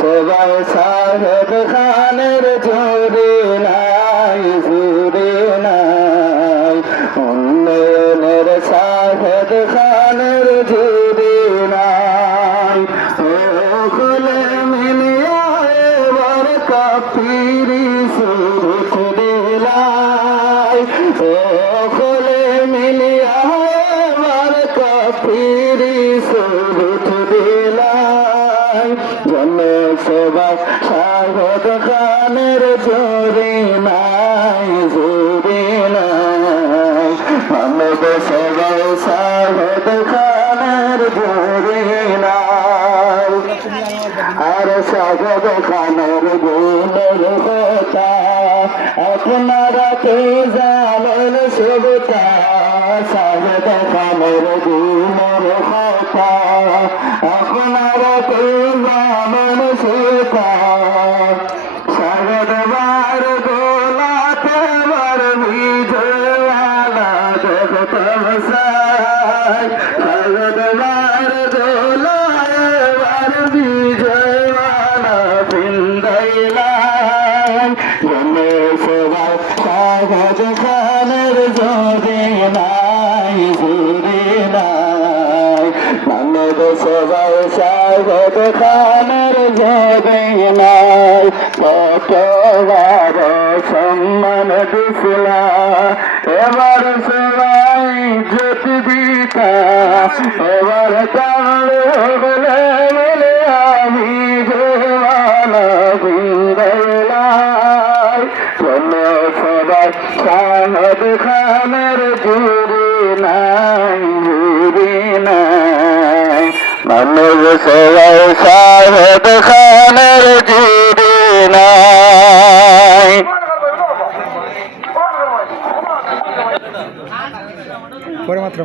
সবাই সাহেব খানের জোরে নাই জোরে নাই উন্নয়নের সাহেব খানের জোরে নাই সকলে মিলিয়া এবার কাফিরি সুরুত দিলাই সকলে মিলিয়া এবার কাফিরি সুরুত দিলাই সবাই সাহেব খানের জোরে নাই জোরে নাই মানব সবাই সাহেব খানের জোরে নাই আর সাহেব খানের গুণের কথা আপনারা কে জানেন সবটা সাহেব খানের গুণের কথা আপনারা কে জানেন সেটা সাগরবার গোলাতে বার বিজয়ালা দেখতাম সাই সাগরবার গোলায় বার বিজয়ালা পিন্দাইলাম জনে সবাই সাগর খানের জোরে নাই জোরে নাই মানব সবাই সাগর খানের জোরে নাই কতবার সম্মান দিছিলা এবার সবাই জ্যোতি দিতা এবার কামড়ে বলে বলে আমি দেওয়ানা বিন্দাইলাই চলো সবাই সাহেব খানের জুড়ে নাই জুড়ে নাই মানব সবাই সাহেব খানের জুড়ে নাই পরে মাত্র